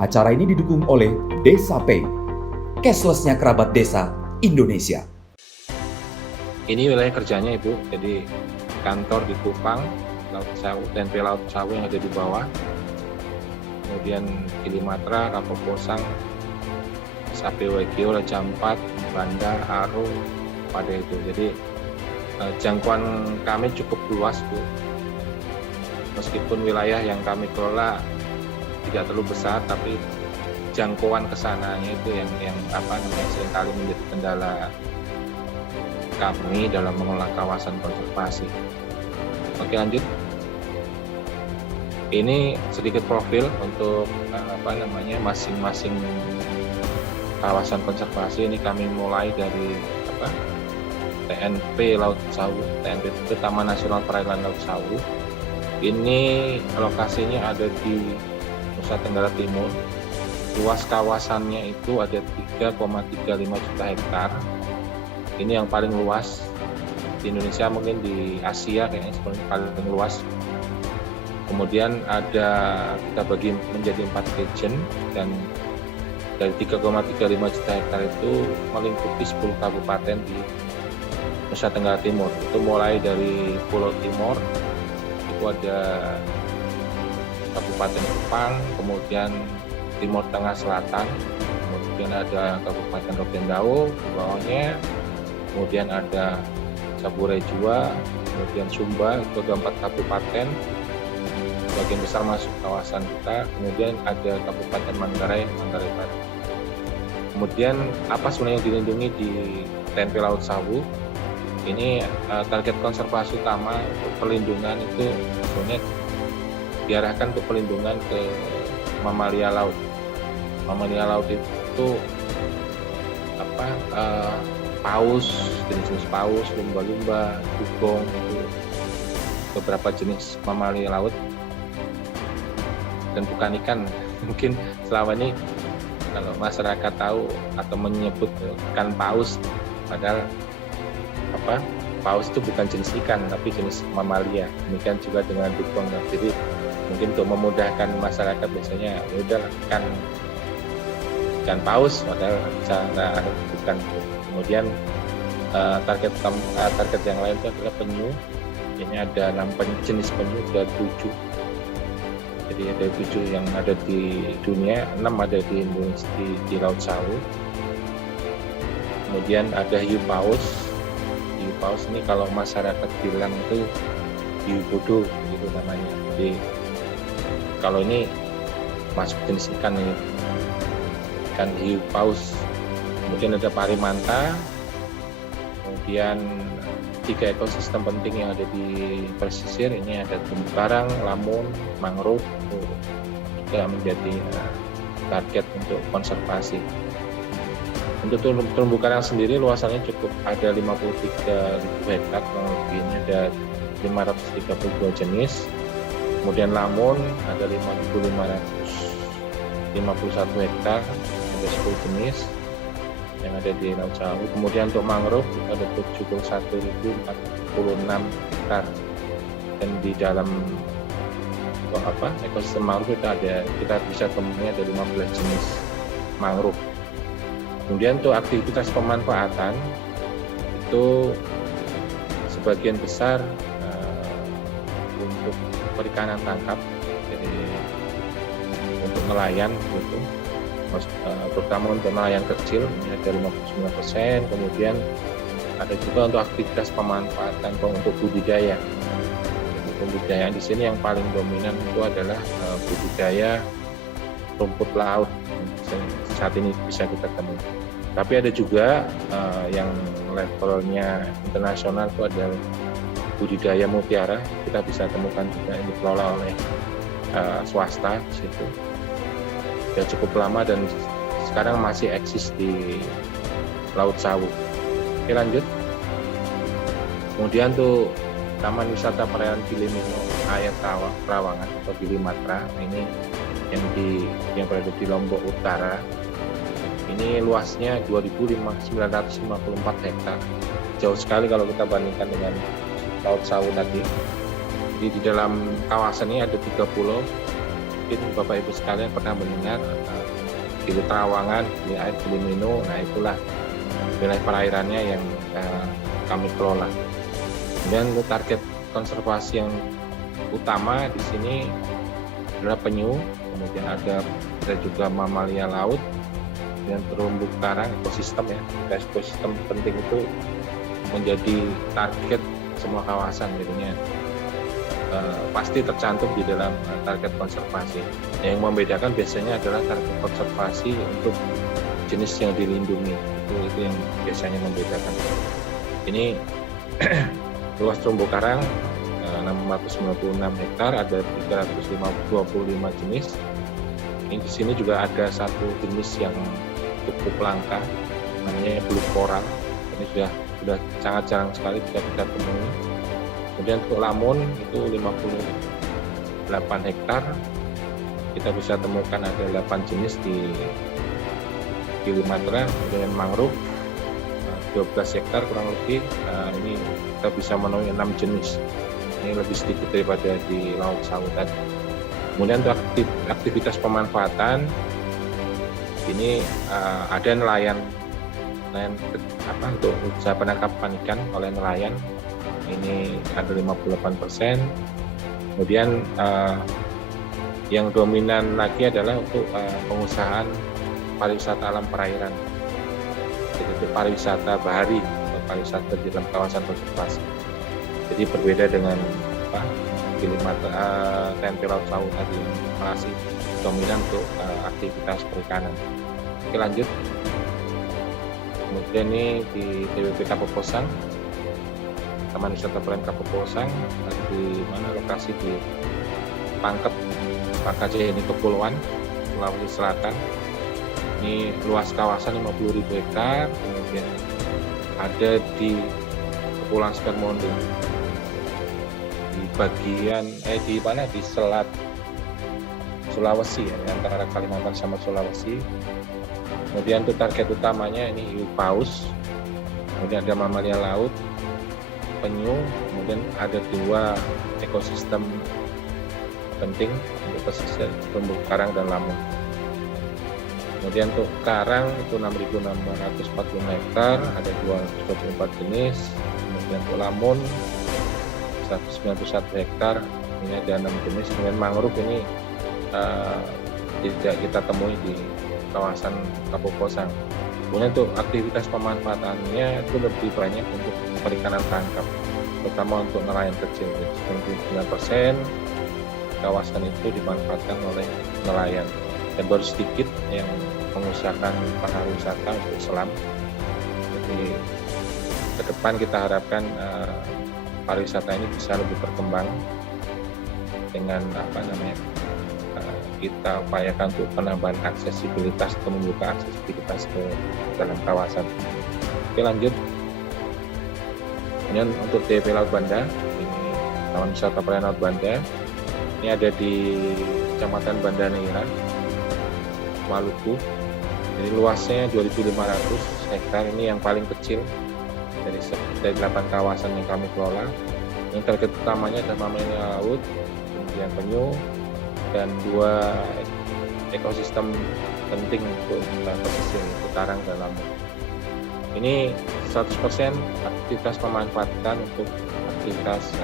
Acara ini didukung oleh Desa Pay, cashless-nya kerabat desa Indonesia. Ini wilayah kerjanya Ibu, jadi kantor di Kupang, Laut Sawu, TNP Laut Sawu yang ada di bawah. Kemudian Kilimatra, Rapoposang, SAPWGO, Raja Ampat, Banda, Aro, pada itu. Jadi jangkauan kami cukup luas Bu. Meskipun wilayah yang kami kelola tidak terlalu besar, tapi jangkauan ke sananya itu yang seringkali menjadi kendala kami dalam mengelola kawasan konservasi. Oke, lanjut. Ini sedikit profil untuk masing-masing kawasan konservasi. Ini kami mulai dari TNP Laut Sawu, TNP itu Taman Nasional Perairan Laut Sawu. Ini lokasinya ada di Nusa Tenggara Timur. Luas kawasannya itu ada 3,35 juta hektar. Ini yang paling luas di Indonesia, mungkin di Asia kayaknya sebenarnya paling luas. Kemudian kita bagi menjadi 4 region, dan dari 3,35 juta hektar itu melingkupi 10 kabupaten di Nusa Tenggara Timur. Itu mulai dari Pulau Timor, itu ada Kabupaten Kupang, kemudian Timur Tengah Selatan, kemudian ada Kabupaten Rotendao di bawahnya, kemudian ada Cabure Jua, kemudian Sumba, itu ada 4 kabupaten, bagian besar masuk kawasan kita, kemudian ada Kabupaten Manggarai Barat. Kemudian apa sebenarnya yang dilindungi di TNP Laut Sawu? Ini target konservasi utama untuk perlindungan itu sebenarnya diarahkan untuk perlindungan ke mamalia laut. Mamalia laut itu paus, jenis paus, lumba-lumba, dugong, itu beberapa jenis mamalia laut, dan bukan ikan. Mungkin selama ini kalau masyarakat tahu atau menyebut ikan paus, padahal paus itu bukan jenis ikan tapi jenis mamalia. Demikian juga dengan dugong. Jadi mungkin untuk memudahkan masyarakat biasanya ya udah ikan paus, padahal bukan. Kemudian target yang lain itu adalah penyu. Ini ada 6 jenis penyu, ada 7. Jadi ada 7 yang ada di dunia, 6 ada di Indonesia, di Laut Sawu. Kemudian ada hiu paus. Hiu paus ini kalau masyarakat bilang itu hiu bodoh, gitu namanya. Jadi kalau ini masuk jenis ikan ini, ikan hiu paus. Kemudian ada parimanta, kemudian 3 ekosistem penting yang ada di pesisir. Ini ada terumbu karang, lamun, mangrove, itu juga menjadi target untuk konservasi. Untuk terumbu karang sendiri luasannya cukup ada 53.000 hektar, kurang lebih ini ada 532 jenis. Kemudian lamun ada 5.551 hektar, ada 10 jenis yang ada di Laut Sawu. Kemudian untuk mangrove ada 71.046 hektar, dan di dalam ekosistem mangrove itu kita bisa temunya ada 15 jenis mangrove. Kemudian untuk aktivitas pemanfaatan itu sebagian besar untuk perikanan tangkap, jadi untuk nelayan gitu. Terutama untuk nelayan kecil ini ada 59%. Kemudian ada juga untuk aktivitas pemanfaatan untuk budidaya. Jadi pembudidayaan di sini yang paling dominan itu adalah budidaya rumput laut. Saat ini bisa kita temui. Tapi ada juga yang levelnya internasional itu ada budidaya mutiara. Kita bisa temukan juga yang dikelola oleh swasta di situ. Sudah cukup lama dan sekarang masih eksis di Laut Sawu. Oke, lanjut. Kemudian tuh Taman Wisata Perairan Gili-Mino Air Trawangan atau Gilimatra, ini yang berada di Lombok Utara. Ini luasnya 2.954 hektar. Jauh sekali kalau kita bandingkan dengan Laut Sawu tadi. Jadi di dalam kawasan ini ada 3 pulau, mungkin Bapak Ibu sekalian pernah mendengar Gili Trawangan, Gili Air, Gili Mino. Nah, itulah wilayah perairannya yang kami kelola. Kemudian untuk target konservasi yang utama di sini adalah penyu, kemudian ada juga mamalia laut dan terumbu karang, ekosistem ya. Ekosistem penting itu menjadi target semua kawasan, jadinya pasti tercantum di dalam target konservasi. Yang membedakan biasanya adalah target konservasi untuk jenis yang dilindungi, itu yang biasanya membedakan. Ini luas terumbu karang 696 hektar, ada 325 jenis. Ini di sini juga ada satu jenis yang cukup langka, namanya blue coral. Ini sudah sangat jarang sekali bisa kita temui. Kemudian untuk lamun itu 58 hektar, kita bisa temukan ada 8 jenis di Kalimantan. Kemudian mangrove 12 hektar kurang lebih, ini kita bisa menemui 6 jenis. Ini lebih sedikit daripada di Laut Sautan. Kemudian untuk aktivitas pemanfaatan, ini ada nelayan untuk usaha penangkapan ikan oleh nelayan, ini ada 58%. Kemudian yang dominan lagi adalah untuk pengusahaan pariwisata alam perairan, jadi pariwisata bahari atau pariwisata di dalam kawasan konservasi. Jadi berbeda dengan TNP Laut Sautan tadi yang masih dominan untuk aktivitas perikanan. Oke, lanjut. Kemudian ini di TWP Kapuposang, Taman Wisata Pelayan Kapuposang, di mana lokasi di Pangkep, Pangkajaya ini Kepulauan, Sulawesi Selatan. Ini luas kawasan 50.000 hektar, kemudian ada di Kepulauan Spermondo, di bagian di selat Sulawesi ya, antara Kalimantan sama Sulawesi. Kemudian untuk target utamanya ini hiu paus, kemudian ada mamalia laut, penyu, kemudian ada 2 ekosistem penting untuk pesisir, terumbu karang dan lamun. Kemudian untuk karang itu 6.645 hektar, ada 224 jenis. Kemudian untuk lamun 191 hektar, ini ada 6 jenis. Kemudian mangrove ini tidak kita temui di kawasan Kapuposang. Kemudian untuk aktivitas pemanfaatannya itu lebih banyak untuk perikanan tangkap, terutama untuk nelayan kecil. 99% kawasan itu dimanfaatkan oleh nelayan, dan baru sedikit yang mengusahakan pariwisata untuk selam. Jadi ke depan kita harapkan pariwisata ini bisa lebih berkembang dengan kita upayakan untuk penambahan aksesibilitas atau membuka aksesibilitas ke dalam kawasan. Oke, lanjut. Kemudian untuk TWP Laut Banda, ini Taman Wisata Pelayan Laut Banda, ini ada di Kecamatan Banda Neira, Maluku. Jadi luasnya 2.500 hektar, ini yang paling kecil dari 8 kawasan yang kami kelola. Yang target utamanya adalah mamalia laut, kemudian penyu, dan 2 ekosistem penting untuk pesisir, karang dan lamun. Ini 100% aktivitas pemanfaatan untuk aktivitas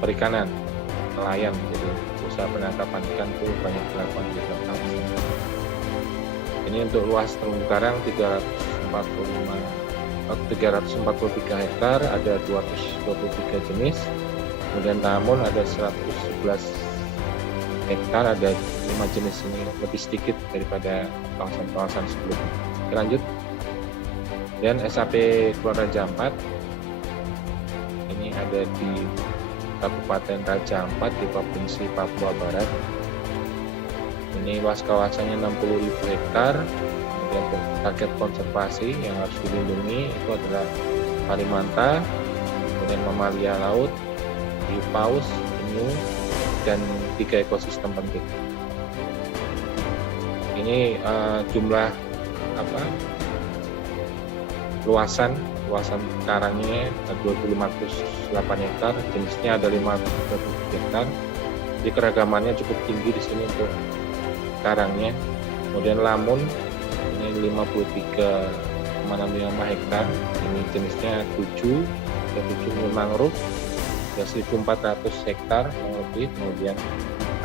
perikanan, nelayan. Jadi usaha penangkapan ikan itu banyak dilakukan di dalam kawasan. Ini untuk luas terumbu karang 343 hektar, ada 223 jenis. Kemudian lamun ada 111 hektar, ada 5 jenis, ini lebih sedikit daripada kawasan-kawasan sebelumnya. Oke, lanjut. Dan SAP Kepulauan Raja Ampat, ini ada di Kabupaten Raja Ampat di Provinsi Papua Barat. Ini luas kawasannya 60.000 hektar. Kemudian target konservasi yang harus dilindungi itu adalah Kalimantan, kemudian mamalia laut, hiu paus, penyu, dan 3 ekosistem penting. Ini jumlah luasan karangnya 2.508 hektar, jenisnya ada 5 hektar. Jadi keragamannya cukup tinggi di sini untuk karangnya. Kemudian lamun ini 53,65 hektar, ini jenisnya 7 mangrove, ada 1.400 hektar kurang lebih. Kemudian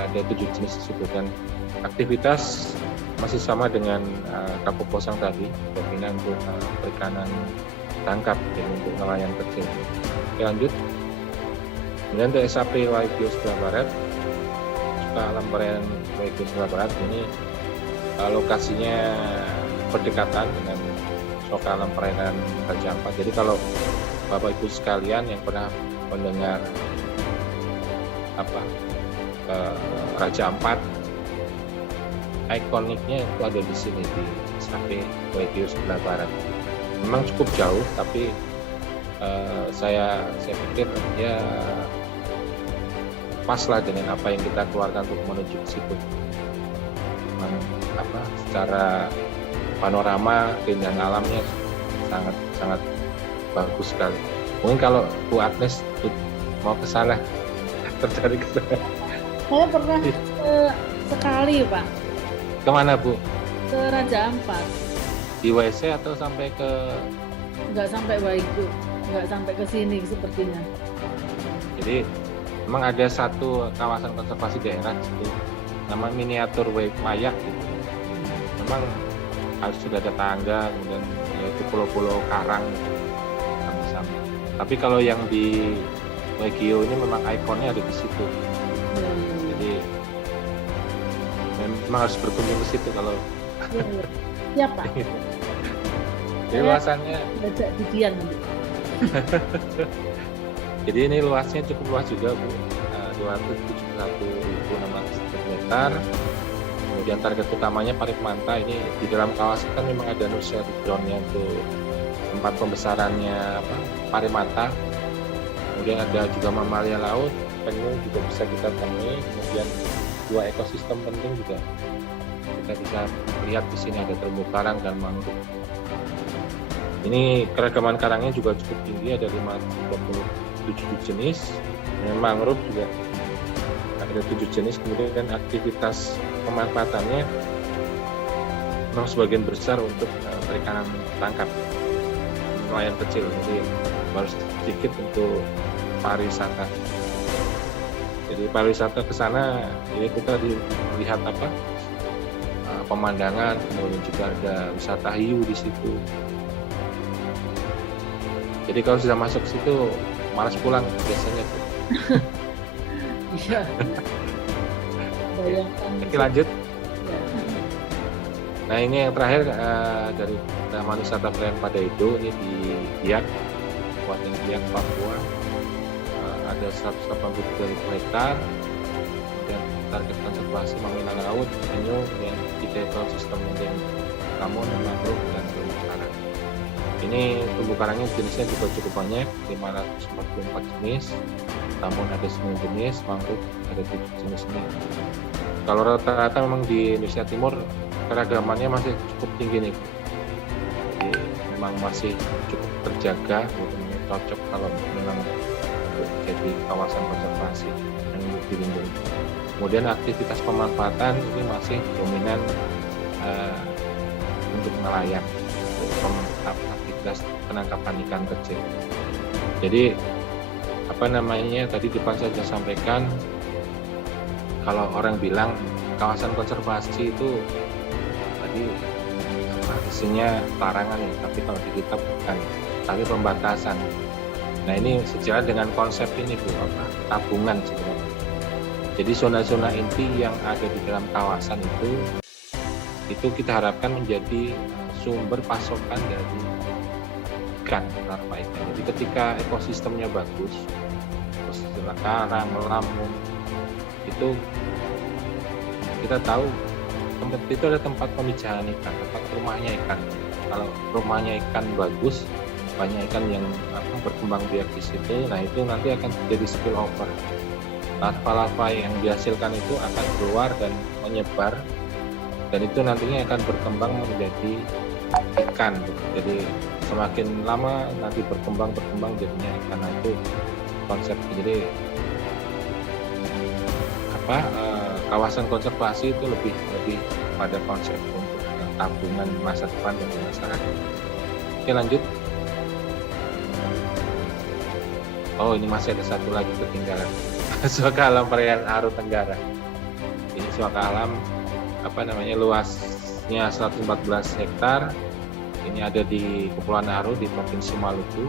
ada 7 jenis tersebut, dan aktivitas masih sama dengan kapuk posang tadi, dominan untuk perikanan tangkap dan untuk nelayan kecil. Oke, lanjut. Kemudian untuk SAP Waigeo sebelah barat, suka alam perairan Waigeo sebelah barat ini lokasinya berdekatan dengan suka alam perairan Raja Ampat. Jadi kalau Bapak Ibu sekalian yang pernah mendengar Raja Ampat, ikoniknya itu ada di sini di SAP Waigeo sebelah barat. Memang cukup jauh, tapi saya pikir ya pas lah dengan apa yang kita keluarkan untuk menuju ke situ. Memang secara panorama keindahan alamnya sangat bagus sekali. Mungkin kalau Bu Agnes mau ke sana, tertarik ke sana. Saya pernah sekali, Pak. Kemana, Bu? Ke Raja Ampat. Di WC atau sampai ke? Nggak sampai Waigeo, nggak sampai ke sini sepertinya. Jadi memang ada satu kawasan konservasi daerah di situ, nama miniatur Wayak gitu. Memang harus sudah ada tangga, kemudian yaitu pulau-pulau karang sama-sama. Tapi kalau yang di Waigeo ini memang ikonnya ada di situ. Jadi memang harus berkunjung ke situ kalau. Ya, Pak. Jadi luasannya. Ajak Didian nanti. Jadi ini luasnya cukup luas juga, Bu. 271.600 meter. Kemudian target utamanya parit manta. Ini di dalam kawasan kan memang ada nursery ground-nya untuk tempat pembesarannya parit manta. Kemudian ada juga mamalia laut, penyu juga bisa kita temui. Kemudian 2 ekosistem penting juga kita bisa lihat di sini, ada terumbu karang dan mangrove. Ini keragaman karangnya juga cukup tinggi, ada 527 jenis. Dan mangrove juga ada 7 jenis. Kemudian aktivitas pemanfaatannya memang sebagian besar untuk perikanan tangkap, nelayan kecil. Jadi baru sedikit untuk pariwisata. Jadi pariwisata ke sana, ini kita melihat pemandangan, kemudian juga ada wisata hiu di situ. Jadi kalau sudah masuk situ malas pulang biasanya tuh. Iya. Bayangkan. Oke, lanjut. Ya. Nah, ini yang terakhir dari Taman Wisata Perairan Padaido, ini di Biak, Kabupaten Biak, Papua. Ada 183.000 hektar. Kemudian target konservasi mamina laut, penyu, dan 3 ekosistem yang Kamon, mangrove, dan terumbu karang. Ini terumbu karangnya jenisnya juga cukup banyak, 544 jenis. Namun ada 9 jenis, mangrove ada 7 jenis ini. Kalau rata-rata memang di Indonesia Timur keragamannya masih cukup tinggi nih. Jadi memang masih cukup terjaga, cocok kalau memang jadi kawasan konservasi yang dilindungi. Kemudian aktivitas pemanfaatan ini masih dominan untuk nelayan, aktivitas penangkapan ikan kecil. Jadi tadi di depan saya sudah sampaikan, kalau orang bilang kawasan konservasi itu tadi isinya larangan ya, tapi kalau di kita bukan, tapi pembatasan. Nah, ini sejalan dengan konsep ini Bu, tabungan sebenarnya. Jadi zona-zona inti yang ada di dalam kawasan itu kita harapkan menjadi sumber pasokan dari ikan, larva ikan. Jadi ketika ekosistemnya bagus, ekosistem karang, melamun, itu kita tahu tempat itu ada tempat pemijahan ikan, tempat rumahnya ikan. Kalau rumahnya ikan bagus, banyak ikan yang berkembang biak di situ, nah itu nanti akan jadi spill over. Larva-larva yang dihasilkan itu akan keluar dan menyebar, dan itu nantinya akan berkembang menjadi ikan. Jadi semakin lama nanti berkembang jadinya ikan. Nah, itu konsep. Jadi kawasan konservasi itu lebih pada konsep untuk tabungan masa depan bagi masyarakat. Oke, lanjut. Oh, ini masih ada satu lagi ketinggalan. Suaka Alam Perairan Aru Tenggara. Ini suaka alam luasnya 114 hektar. Ini ada di Kepulauan Aru di Provinsi Maluku.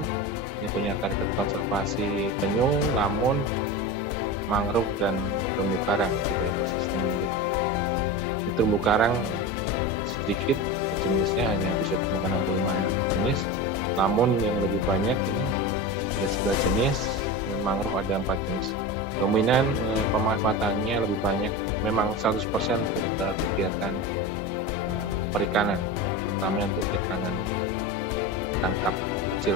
Ini punya target konservasi penyu, lamun, mangrove dan terumbu karang. Ini terumbu karang sedikit jenisnya, hanya bisa ditemukan 65 jenis. Lamun yang lebih banyak ini ada 11 jenis, dan mangrove ada 4 jenis. Dominan pemanfaatannya lebih banyak, memang 100% untuk kegiatan perikanan, terutama untuk perikanan tangkap kecil.